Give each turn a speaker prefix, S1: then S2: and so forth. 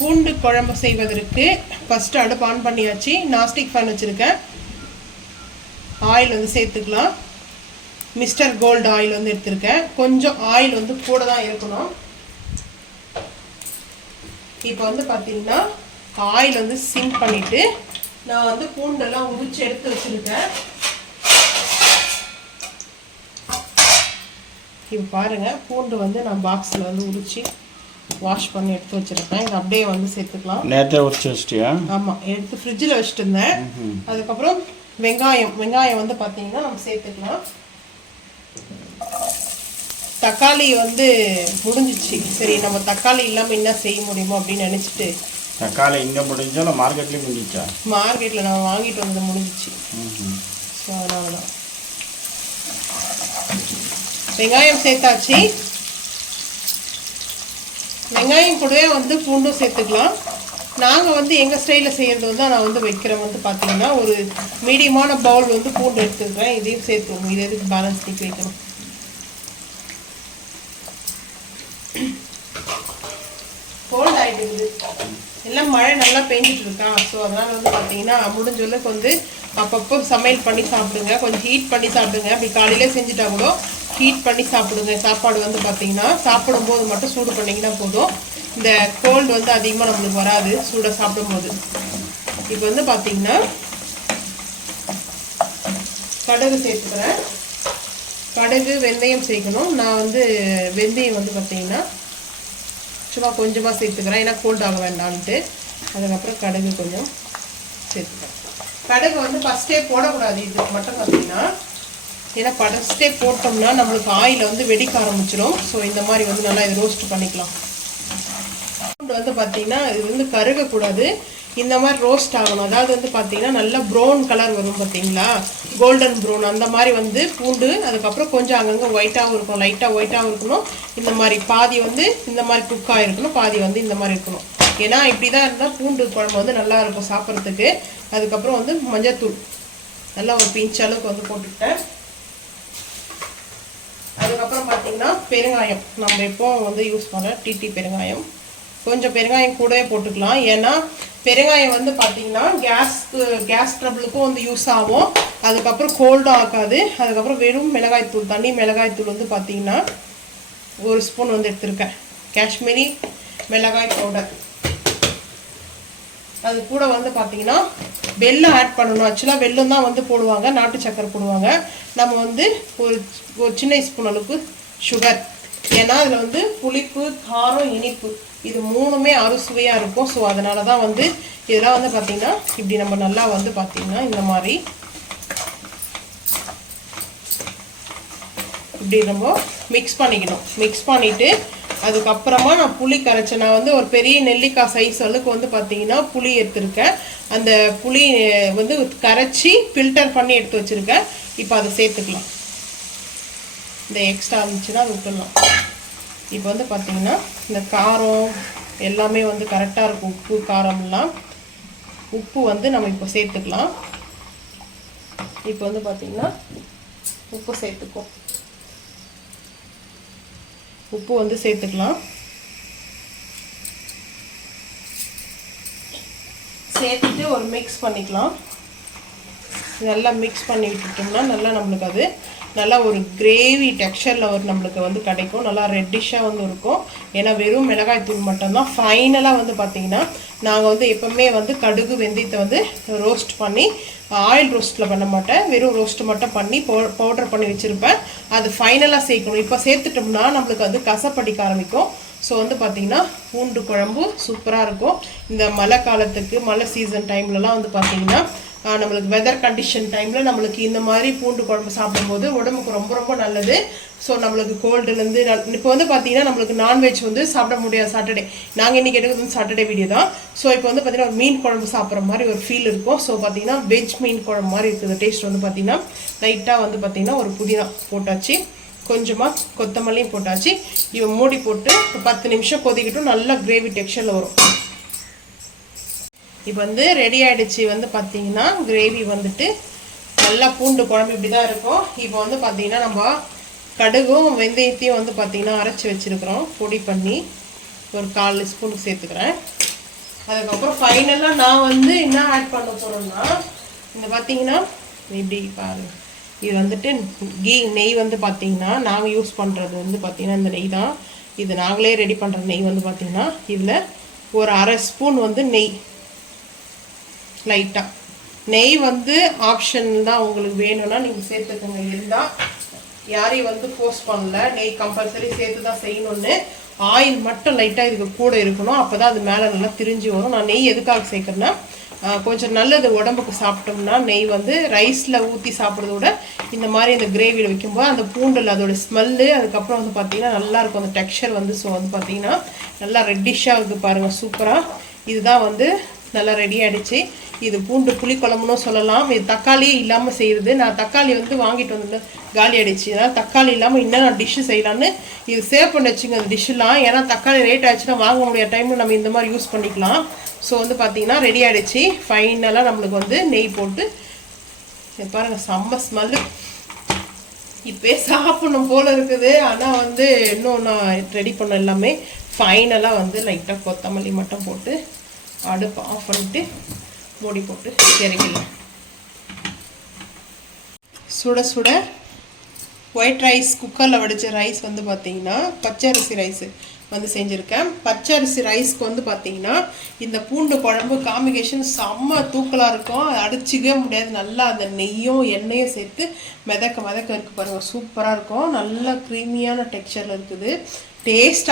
S1: பூண்டு குழம்பு செய்வதற்கு ஃபஸ்ட்டு அடுப்பு ஆன் பண்ணியாச்சு. நாஸ்டிக் ஃபேன் வச்சுருக்கேன். ஆயில் வந்து சேர்த்துக்கலாம். மிஸ்டர் கோல்டு ஆயில் வந்து எடுத்திருக்கேன். கொஞ்சம் ஆயில் வந்து கூட தான் இருக்கணும். இப்போ வந்து பார்த்தீங்கன்னா ஆயில் வந்து சிங்க் பண்ணிவிட்டு நான் வந்து பூண்டெல்லாம் உரிச்சு எடுத்து வச்சுருக்கேன். இப்போ பாருங்கள் பூண்டு வந்து நான் பாக்ஸில் வந்து உரிச்சு வாஷ் பண்ணி எடுத்து வச்சுருக்கேன். இதை அப்படியே வந்து சேர்த்துக்கலாம்.
S2: நேற்றே உரிச்சு வச்சிட்டியா?
S1: ஆமாம் எடுத்து ஃப்ரிட்ஜில் வச்சுட்டு இருந்தேன் அதுக்கப்புறம் வெங்காயம் வெங்காயம் வந்து பார்த்தீங்கன்னா நம்ம சேர்த்துக்கலாம். தக்காளி வந்து முடிஞ்சிச்சு. சரி நம்ம தக்காளி இல்லாமல் என்ன செய்ய முடியுமோ அப்படின்னு நினச்சிட்டு
S2: தக்காளி இங்கே முடிஞ்சாலும் மார்க்கெட்லேயும் முடிஞ்சா
S1: மார்க்கெட்டில் நம்ம வாங்கிட்டு வந்தது முடிஞ்சிச்சு. ஸோ அதனால தான் வெங்காயம் சேர்த்தாச்சு. வெங்காயம் கூடவே வந்து பூண்டும் சேர்த்துக்கலாம். நாங்கள் வந்து எங்கள் ஸ்டைலில் செய்கிறது வந்து நான் வந்து வைக்கிறேன். வந்து பார்த்தீங்கன்னா ஒரு மீடியமான பவுல் வந்து பூண்டு எடுத்துக்கிறேன். இதையும் சேர்த்துக்கணும் இது எதுக்கு பேலன்ஸ் பண்ணி வைக்கணும்? கோல்ட் ஆகிடுது எல்லாம் மழை நல்லா பெஞ்சிட்டு இருக்கா? ஸோ அதனால் வந்து பார்த்தீங்கன்னா முடிஞ்ச அளவுக்கு வந்து அப்பப்போ சமையல் பண்ணி சாப்பிடுங்க. கொஞ்சம் ஹீட் பண்ணி சாப்பிடுங்க. அப்படி காலையிலே செஞ்சுட்டா கூட ஹீட் பண்ணி சாப்பிடுங்க. சாப்பாடு வந்து பார்த்தீங்கன்னா சாப்பிடும்போது மட்டும் சூடு பண்ணிங்கன்னா போதும். இந்த கோல்டு வந்து அதிகமாக நம்மளுக்கு வராது சூடாக சாப்பிடும்போது. இப்போ வந்து பார்த்தீங்கன்னா கடுகு சேர்த்துக்கிறேன். கடுகு வெந்தயம் சேர்க்கணும். நான் வந்து வெந்தயம் வந்து பார்த்தீங்கன்னா சும்மா கொஞ்சமாக சேர்த்துக்கிறேன். ஏன்னா கோல்டு ஆக வேண்டாம்ட்டு அதுக்கப்புறம் கடுகு கொஞ்சம் சேர்த்துக்கிறேன். கடுகு வந்து ஃபஸ்ட்டே போடக்கூடாது. இதுக்கு மட்டும் பார்த்தீங்கன்னா ஏன்னா ஃபஸ்ட்டே போட்டோம்னா நம்மளுக்கு ஆயில் வந்து வெடிக்க ஆரம்பிச்சிடும் ஸோ இந்த மாதிரி வந்து நல்லா இது ரோஸ்ட் பண்ணிக்கலாம். பூண்டு வந்து பார்த்தீங்கன்னா இது வந்து கருகக்கூடாது. இந்த மாதிரி ரோஸ்ட் ஆகணும். அதாவது வந்து பார்த்தீங்கன்னா நல்லா ப்ரௌன் கலர் வரும் பார்த்தீங்களா கோல்டன் ப்ரௌன் அந்த மாதிரி வந்து பூண்டு அதுக்கப்புறம் கொஞ்சம் அங்கங்கே ஒயிட்டாகவும் இருக்கும் லைட்டாக ஒயிட்டாகவும் இருக்கணும். இந்த மாதிரி பாதி வந்து இந்த மாதிரி குக்காக இருக்கணும் பாதி வந்து இந்த மாதிரி இருக்கணும். ஏன்னா இப்படி தான் இருந்தால் பூண்டு குழம்பு வந்து நல்லா இருக்கும் சாப்பிட்றதுக்கு. அதுக்கப்புறம் வந்து மஞ்சத்தூள். நல்லா ஒரு பிஞ்ச் அளவுக்கு வந்து போட்டுக்கிட்டேன். அதுக்கப்புறம் பார்த்தீங்கன்னா பெருங்காயம். நம்ம இப்போ வந்து யூஸ் பண்ணுற டிடி பெருங்காயம். கொஞ்சம் பெருங்காயம் கூடவே போட்டுக்கலாம். ஏன்னா பெருங்காயம் வந்து பார்த்தீங்கன்னா கேஸ்க்கு கேஸ் ட்ரபிளுக்கும் வந்து யூஸ் ஆகும். அதுக்கப்புறம் கோல்டும் ஆக்காது அதுக்கப்புறம் வெறும் மிளகாய்த்தூள் தண்ணி மிளகாய்த்தூள் வந்து பார்த்தீங்கன்னா ஒரு ஸ்பூன் வந்து எடுத்திருக்கேன். காஷ்மீரி மிளகாய் பவுடர் அது கூட வந்து பார்த்தீங்கன்னா வெள்ளம் ஆட் பண்ணணும். ஆக்சுவலாக வெள்ளம் தான் வந்து போடுவாங்க. நாட்டு சக்கரை போடுவாங்க. நம்ம வந்து ஒரு ஒரு சின்ன ஸ்பூன் அளவுக்கு சுகர் ஏன்னா அதில் வந்து புளிப்பு காரம் இனிப்பு இது மூணுமே அறுசுவையாக இருக்கும். ஸோ அதனால தான் வந்து இதெல்லாம் வந்து பார்த்திங்கன்னா இப்படி நம்ம நல்லா வந்து பார்த்திங்கன்னா இந்த மாதிரி இப்படி நம்ம மிக்ஸ் பண்ணிக்கணும். மிக்ஸ் பண்ணிவிட்டு அதுக்கப்புறமா நான் புளி கரைச்சேன் நான் வந்து ஒரு பெரிய நெல்லிக்காய் சைஸ் அளவுக்கு வந்து பார்த்தீங்கன்னா புளி எடுத்திருக்கேன். அந்த புளி வந்து கரைச்சி ஃபில்டர் பண்ணி எடுத்து வச்சுருக்கேன் இப்போ அதை சேர்த்துக்கலாம். இந்த எக்ஸ்ட்ரா இருந்துச்சுன்னா அதை விட்டுடலாம் இப்போ வந்து பார்த்தீங்கன்னா இந்த காரம் எல்லாமே வந்து கரெக்டாக இருக்கும். உப்பு காரம்லாம் உப்பு வந்து நம்ம இப்போ சேர்த்துக்கலாம். இப்போ வந்து பார்த்திங்கன்னா உப்பு சேர்த்துக்கும் உப்பு வந்து சேர்த்துக்கலாம். சேர்த்துட்டு ஒரு மிக்ஸ் பண்ணிக்கலாம். நல்லா மிக்ஸ் பண்ணி விட்டுட்டோம்னா நல்லா நம்மளுக்கு அது நல்லா ஒரு கிரேவி டெக்ஸ்டரில் ஒரு நம்மளுக்கு வந்து கிடைக்கும். நல்லா ரெட்டிஷாக வந்து இருக்கும். ஏன்னா வெறும் மிளகாய் தூள் மட்டும்தான். ஃபைனலாக வந்து பார்த்தீங்கன்னா நாங்கள் வந்து எப்போவுமே வந்து கடுகு வெந்தயத்தை வந்து ரோஸ்ட் பண்ணி ஆயில் ரோஸ்ட்டில் பண்ண மாட்டேன். வெறும் ரோஸ்ட் மட்டும் பண்ணி பவுடர் பண்ணி வச்சுருப்பேன். அது ஃபைனலாக சேர்க்கணும். இப்போ சேர்த்துட்டோம்னா நம்மளுக்கு வந்து கசப்படிக்க ஆரம்பிக்கும். ஸோ வந்து பார்த்தீங்கன்னா பூண்டு குழம்பு சூப்பராக இருக்கும். இந்த மழை காலத்துக்கு மழை சீசன் டைம்லலாம் வந்து பார்த்தீங்கன்னா நம்மளுக்கு வெதர் கண்டிஷன் டைமில் நம்மளுக்கு இந்த மாதிரி பூண்டு குழம்பு சாப்பிடும்போது உடம்புக்கு ரொம்ப ரொம்ப நல்லது. ஸோ நம்மளுக்கு கோல்டுலேருந்து இப்போ வந்து பார்த்தீங்கன்னா நம்மளுக்கு நான்வெஜ் வந்து சாப்பிட முடியாது சாட்டர்டே நாங்கள் இன்றைக்கி எடுக்கிறது வந்து சாட்டர்டே வீடியோ தான். ஸோ இப்போ வந்து பார்த்தீங்கன்னா ஒரு மீன் குழம்பு சாப்பிட்ற மாதிரி ஒரு ஃபீல் இருக்கும். ஸோ பார்த்தீங்கன்னா வெஜ் மீன் குழம்பு மாதிரி இருக்குது. டேஸ்ட் வந்து பார்த்தீங்கன்னா லைட்டாக வந்து பார்த்தீங்கன்னா ஒரு புதினா போட்டாச்சு. கொஞ்சமாக கொத்தமல்லியும் போட்டாச்சு. இவன் மூடி போட்டு ஒரு பத்து நிமிஷம் கொதிக்கட்டும். நல்லா கிரேவி டெக்ஸ்டரில் வரும். இப்போ வந்து ரெடி ஆகிடுச்சு வந்து பார்த்தீங்கன்னா கிரேவி வந்துட்டு நல்லா பூண்டு குழம்பு இப்படி தான் இருக்கும். இப்போ வந்து பார்த்தீங்கன்னா நம்ம கடுகும் வெந்தயத்தையும் வந்து பார்த்திங்கன்னா அரைச்சி வச்சுருக்குறோம். பொடி பண்ணி ஒரு கால் ஸ்பூனுக்கு சேர்த்துக்கிறேன். அதுக்கப்புறம் ஃபைனலாக நான் வந்து என்ன ஆட் பண்ண போகிறேன்னா இந்த பார்த்தீங்கன்னா இப்படி பாரு இது வந்துட்டு கீ நெய் வந்து பார்த்தீங்கன்னா நாங்கள் யூஸ் பண்ணுறது வந்து பார்த்திங்கன்னா இந்த நெய் தான். இது நாங்களே ரெடி பண்ணுற நெய் வந்து பார்த்திங்கன்னா இதில் ஒரு அரை ஸ்பூன் வந்து நெய் லைட்டாக நெய் வந்து ஆப்ஷன் தான் உங்களுக்கு வேணும்னா நீங்கள் சேர்த்துக்கோங்க. இருந்தால் யாரையும் வந்து ஃபோர்ஸ் பண்ணல. நெய் கம்பல்சரி சேர்த்து தான் செய்யணும்னு ஆயில் மட்டும் லைட்டாக இதுக்கு கூட இருக்கணும். அப்போ தான் அது மேலே நல்லா திரிஞ்சு வரும். நான் நெய் எதுக்காக சேர்க்குறேன்னா கொஞ்சம் நல்லது உடம்புக்கு சாப்பிட்டோம்னா நெய் வந்து ரைஸில் ஊற்றி சாப்பிட்றத விட இந்த மாதிரி இந்த கிரேவியில் வைக்கும்போது அந்த பூண்டில் அதோட ஸ்மெல்லு அதுக்கப்புறம் வந்து பார்த்திங்கன்னா நல்லாயிருக்கும் அந்த டெக்ஸ்சர் வந்து ஸோ வந்து பார்த்தீங்கன்னா நல்லா ரெட்டிஷாக இருக்குது பாருங்கள் சூப்பராக இதுதான் வந்து நல்லா ரெடி ஆகிடுச்சு இது பூண்டு புளி புளிக்குழம்புன்னு சொல்லலாம். இது தக்காளியே இல்லாமல் செய்கிறது நான் தக்காளி வந்து வாங்கிட்டு வந்து காலி ஆகிடுச்சு அதனால் தக்காளி இல்லாமல் இன்னும் நான் டிஷ்ஷு செய்யலான்னு இது சேவ் பண்ணி வச்சுங்க அந்த டிஷ்ஷுலாம் ஏன்னா தக்காளி ரேட் ஆச்சுன்னா வாங்க முடியாத டைமில் நம்ம இந்த மாதிரி யூஸ் பண்ணிக்கலாம். ஸோ வந்து பார்த்தீங்கன்னா ரெடி ஆகிடுச்சு ஃபைனலாக நம்மளுக்கு வந்து நெய் போட்டு பாருங்கள் செம்ம ஸ்மெல்லு இப்போயே சாப்பிடணும் போல் இருக்குது. ஆனால் வந்து இன்னும் நான் ரெடி பண்ண எல்லாமே. ஃபைனலாக வந்து லைட்டாக கொத்தமல்லி மட்டும் போட்டு அடுப்பு ஆஃப் பண்ணிட்டு மூடி போட்டு இறக்கிடலாம் சுட சுட ஒயிட் ரைஸ் குக்கரில் வடித்த ரைஸ் வந்து பார்த்தீங்கன்னா பச்சரிசி ரைஸு வந்து செஞ்சுருக்கேன். பச்சை அரிசி ரைஸ்க்கு வந்து பார்த்தீங்கன்னா இந்த பூண்டு குழம்பு காம்பினேஷன் செம்ம தூக்கலாக இருக்கும். அடிச்சிக்கவே முடியாது. நல்லா அந்த நெய்யும் எண்ணெயும் சேர்த்து மிதக்க மிதக்க இருக்குது பாருங்கள் சூப்பராக இருக்கும். நல்லா க்ரீமியான டெக்ஸ்சரில் இருக்குது. டேஸ்ட்